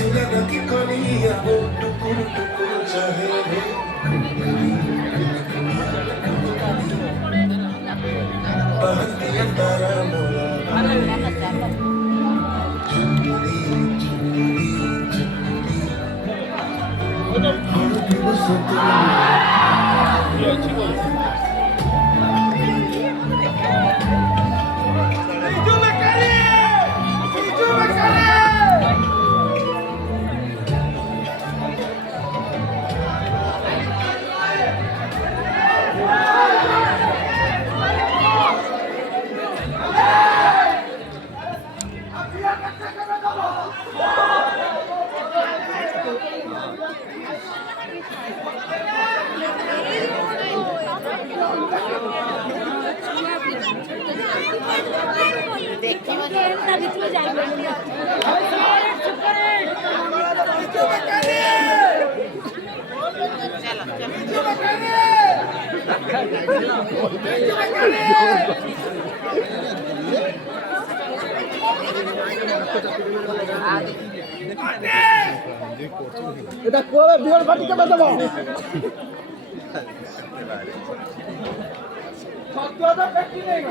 सिलगा की कलिया वो टुकुर टुकुर चाहे रे बहतिया तारा मोरा चुनरी चुनरी चुनरी और भी बसंत এটা করে বিয়ের বাড়িতে বাঁধাবো সত্যি কথা ব্যক্তি নেই